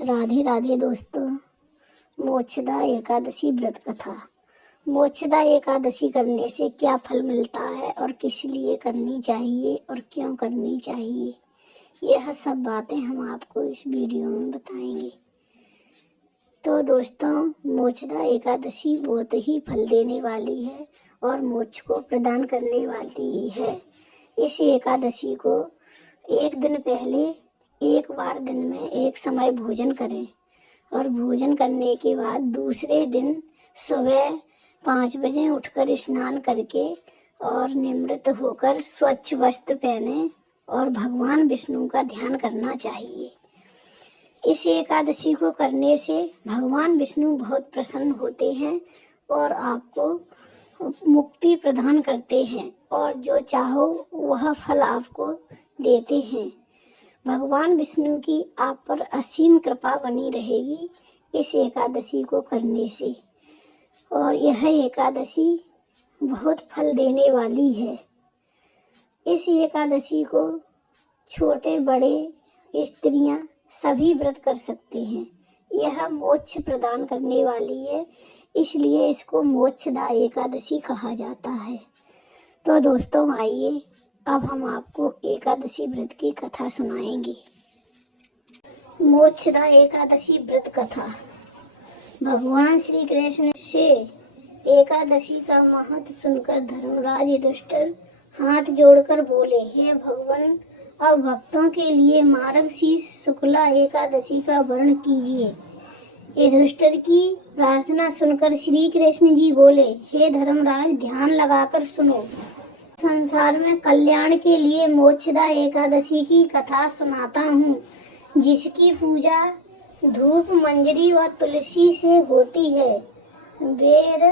राधे राधे दोस्तों। मोक्षदा एकादशी व्रत कथा। मोक्षदा एकादशी करने से क्या फल मिलता है और किस लिए करनी चाहिए और क्यों करनी चाहिए, यह सब बातें हम आपको इस वीडियो में बताएंगे। तो दोस्तों, मोक्षदा एकादशी बहुत ही फल देने वाली है और मोक्ष को प्रदान करने वाली है। इस एकादशी को एक दिन पहले एक बार दिन में एक समय भोजन करें और भोजन करने के बाद दूसरे दिन सुबह 5 बजे उठकर स्नान करके और निवृत्त होकर स्वच्छ वस्त्र पहने और भगवान विष्णु का ध्यान करना चाहिए। इस एकादशी को करने से भगवान विष्णु बहुत प्रसन्न होते हैं और आपको मुक्ति प्रदान करते हैं और जो चाहो वह फल आपको देते हैं। भगवान विष्णु की आप पर असीम कृपा बनी रहेगी इस एकादशी को करने से, और यह एकादशी बहुत फल देने वाली है। इस एकादशी को छोटे बड़े स्त्रियां सभी व्रत कर सकते हैं। यह मोक्ष प्रदान करने वाली है, इसलिए इसको मोक्षदा एकादशी कहा जाता है। तो दोस्तों, आइए अब हम आपको एकादशी व्रत की कथा सुनाएंगे। मोक्षदा एकादशी व्रत कथा। भगवान श्री कृष्ण से एकादशी का महत्व सुनकर धर्मराज युधिष्ठिर हाथ जोड़कर बोले, हे भगवान, अब भक्तों के लिए मार्गशीर्ष शुक्ला एकादशी का वर्ण कीजिए। युधिष्ठिर की प्रार्थना सुनकर श्री कृष्ण जी बोले, हे धर्मराज, ध्यान लगाकर सुनो। संसार में कल्याण के लिए मोक्षदा एकादशी की कथा सुनाता हूँ, जिसकी पूजा धूप मंजरी व तुलसी से होती है। बेरबानस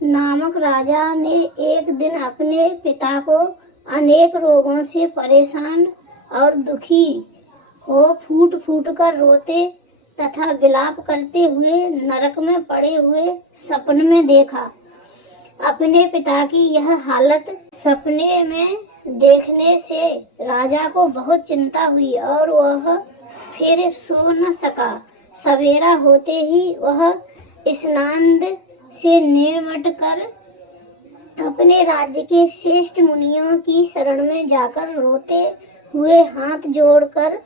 नामक राजा ने एक दिन अपने पिता को अनेक रोगों से परेशान और दुखी हो फूट फूट कर रोते तथा विलाप करते हुए नरक में पड़े हुए सपने में देखा। अपने पिता की यह हालत सपने में देखने से राजा को बहुत चिंता हुई और वह फिर सो न सका। सवेरा होते ही वह स्नान से निमट कर अपने राज्य के श्रेष्ठ मुनियों की शरण में जाकर रोते हुए हाथ जोड़कर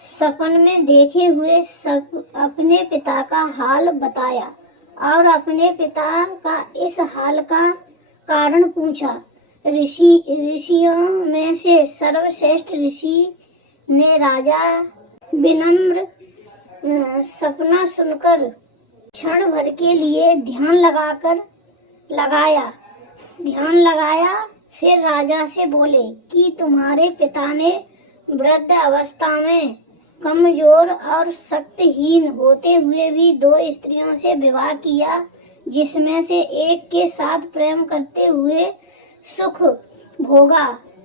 सपन में देखे हुए अपने पिता का हाल बताया और अपने पिता का इस हाल का कारण पूछा। ऋषियों में से सर्वश्रेष्ठ ऋषि ने राजा विनम्र सपना सुनकर क्षण भर के लिए ध्यान लगाया। फिर राजा से बोले कि तुम्हारे पिता ने वृद्ध अवस्था में कमजोर और शक्तिहीन होते हुए भी 2 स्त्रियों से विवाह किया, जिसमें से एक के साथ प्रेम करते हुए सुख भोगा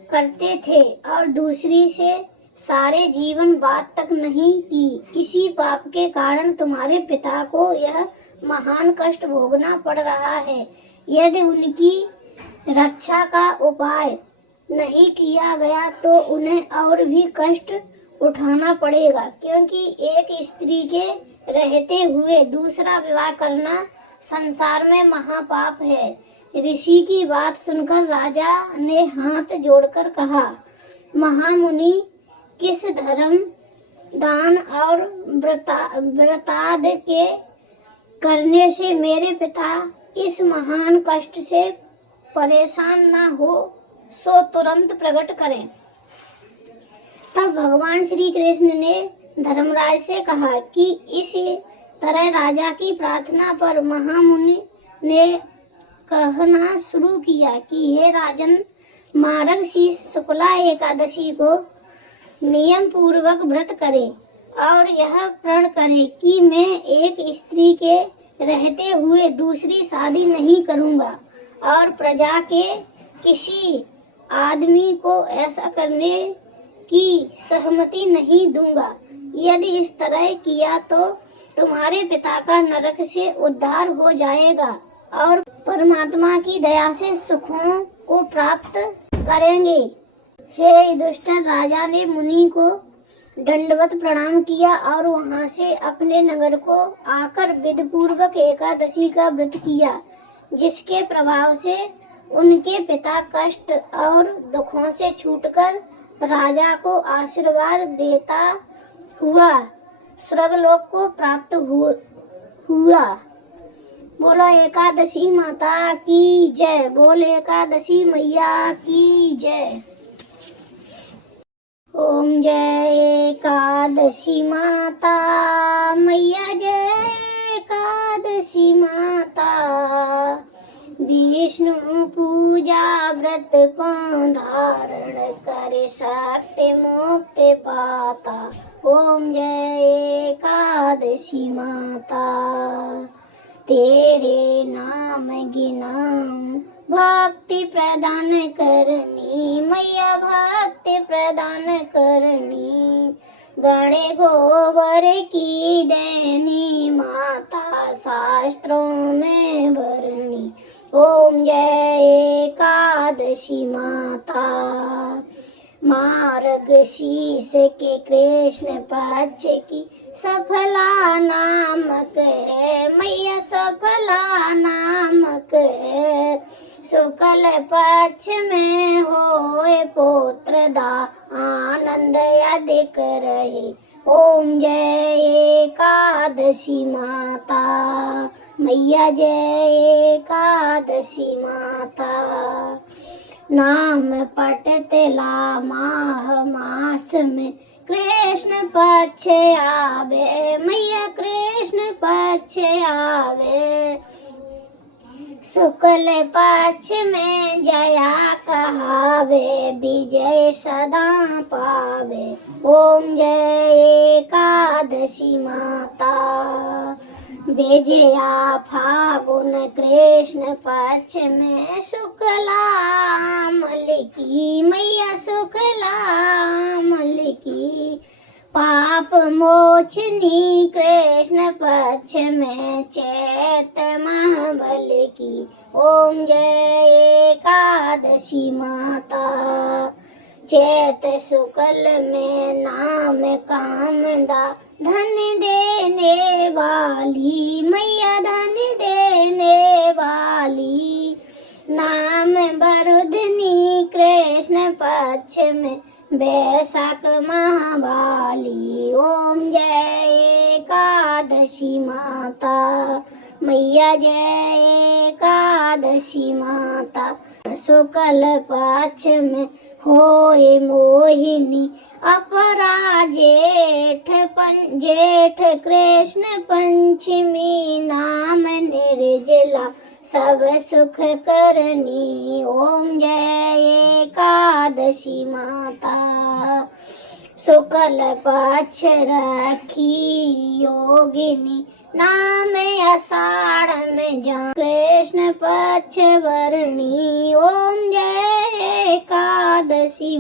करते थे और दूसरी से सारे जीवन बात तक नहीं की। इसी पाप के कारण तुम्हारे पिता को यह महान कष्ट भोगना पड़ रहा है। यदि उनकी रक्षा का उपाय नहीं किया गया तो उन्हें और भी कष्ट उठाना पड़ेगा, क्योंकि एक स्त्री के रहते हुए दूसरा विवाह करना संसार में महापाप है। ऋषि की बात सुनकर राजा ने हाथ जोड़कर कहा, महामुनि, किस धर्म दान और व्रताद के करने से मेरे पिता इस महान कष्ट से परेशान न हो, सो तुरंत प्रकट करें। तब भगवान श्री कृष्ण ने धर्मराज से कहा कि इस तरह राजा की प्रार्थना पर महामुनि ने कहना शुरू किया कि हे राजन, मार्गशीर्ष शुक्ला एकादशी को नियम पूर्वक व्रत करें और यह प्रण करें कि मैं एक स्त्री के रहते हुए दूसरी शादी नहीं करूंगा और प्रजा के किसी आदमी को ऐसा करने की सहमति नहीं दूंगा। यदि इस तरह किया तो तुम्हारे पिता का नरक से उद्धार हो जाएगा और परमात्मा की दया से सुखों को प्राप्त करेंगे। हे युधिष्ठिर, राजा ने मुनि को दंडवत प्रणाम किया और वहां से अपने नगर को आकर विधि पूर्वक एकादशी का व्रत किया, जिसके प्रभाव से उनके पिता कष्ट और दुखों से छूटकर राजा को आशीर्वाद देता हुआ स्वर्गलोक को प्राप्त हुआ। बोलो एकादशी माता की जय। बोल एकादशी मैया की जय। ओम जय एकादशी माता मैया जय एकादशी माता। विष्णु पूजा व्रत को धारण करे शक्ति मुक्ति पाता। ओम जय एकादशी माता। तेरे नाम गिनाऊं भक्ति प्रदान करनी मैया, भक्ति प्रदान करनी। गणे गोबर की देनी माता, शास्त्रों में भरनी। ओम जय एकादशी माता। मार्गशीर्ष के कृष्ण पक्ष की सफला नामक है मैया, सफला नामक है। शुक्ल पक्ष में होए पुत्र दा आनंद अधिक रहे। ओम जय एकादशी माता मैया जय एकादशी माता। नाम पटतला माह मास में कृष्ण पक्ष आवे मैया, कृष्ण पक्ष आवे। शुक्ल पक्ष में जया कहावे, विजय सदा पावे। ओम जय एकादशी माता। विजया फागुन कृष्ण पक्ष में शुक्लामल की मैया, शुक्लामल की। पाप मोचनी कृष्ण पक्ष में चैत महाबल की। ओम जय एकादशी माता। चैत शुक्ल में नाम कामदा धन देने वाली मैया, धन देने वाली। नाम बरुदनी कृष्ण पक्ष में बैसाख महाबाली। ओम जय एकादशी माता मैया जय एकादशी माता। शुक्ल पक्ष में होए मोहिनी अपरा जेठ कृष्ण पंचमी। नाम निर्जला सब सुख करनी। ओम जय एकादशी माता। शुक्ल पक्ष रखी योगिनी, नाम आषाढ़ में जा कृष्ण पक्ष वर्णी। ओम जय एकादशी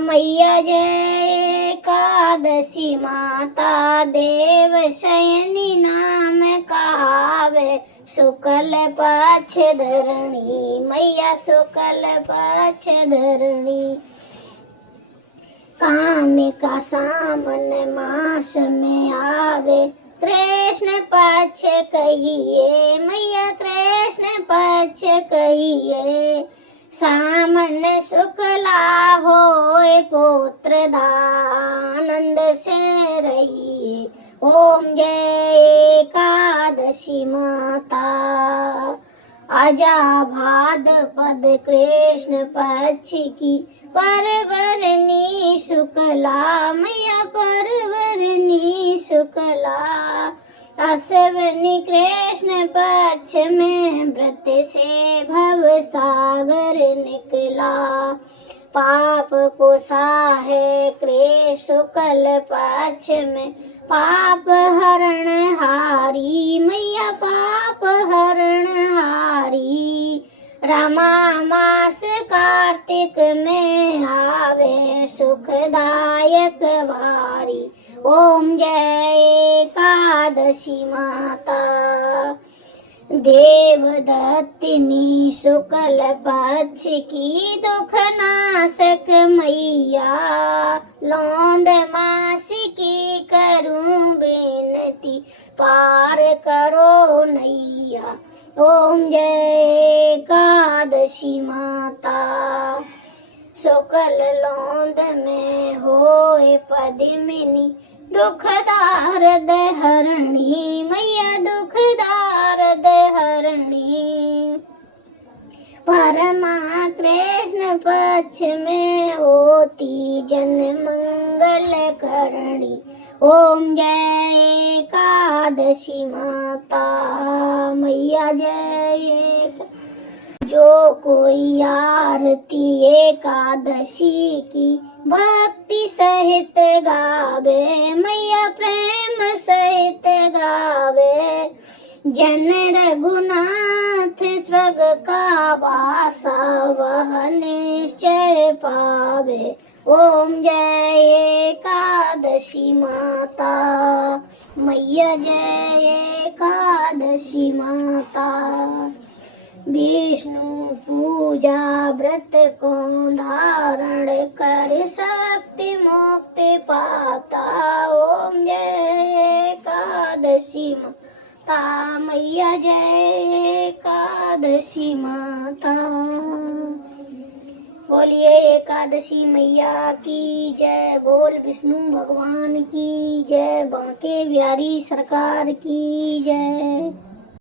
मैया जय एकादशी माता। देव शयनी नाम कहावे, शुक्ल पक्ष धरणी मैया, शुक्ल पक्ष धरणी। कामिका सामन मास में आवे, कृष्ण पक्ष कहिए मैया, कृष्ण पक्ष कहिए। सामन शुक्ला होए पुत्र दानंद से रहिए। ओम जय एकादशी माता। आजा भाद्रपद कृष्ण पक्ष की परवरनी शुक्ला मैया, परवरनी शुक्ला। अश्विनी कृष्ण पक्ष में व्रत से भव सागर निकला। पाप को साहे कृष्ण शुक्ल पक्ष में, पाप हरण हारी मैया, पाप हरण हारी। रमा मास कार्तिक में आवे, सुखदायक भारी। ओम जय एकादशी माता। देवदत्तिनी शुक्ल पक्ष की दुख नाशक मैया, लौन माता। शुक्ल लोंद में होए पद्मिनी, दुखदार दहरणी मैया दुखदार दहरणी। परमा कृष्ण पक्ष में होती जन मंगल करणी। ओम जय एकादशी माता मैया जय। जो कोई आरती एकादशी की भक्ति सहित गावे, मैया प्रेम सहित गावे। जन रघुनाथ स्वर्ग का वासा वह निश्चय पावे। ओम जय एकादशी माता मैया जय एकादशी माता। विष्णु पूजा व्रत को धारण कर शक्ति मुक्ति पाता। ओम जय एकादशी माता मैया जय एकादशी माता। बोलिए एकादशी मैया की जय। बोल विष्णु भगवान की जय। बांके बिहारी सरकार की जय।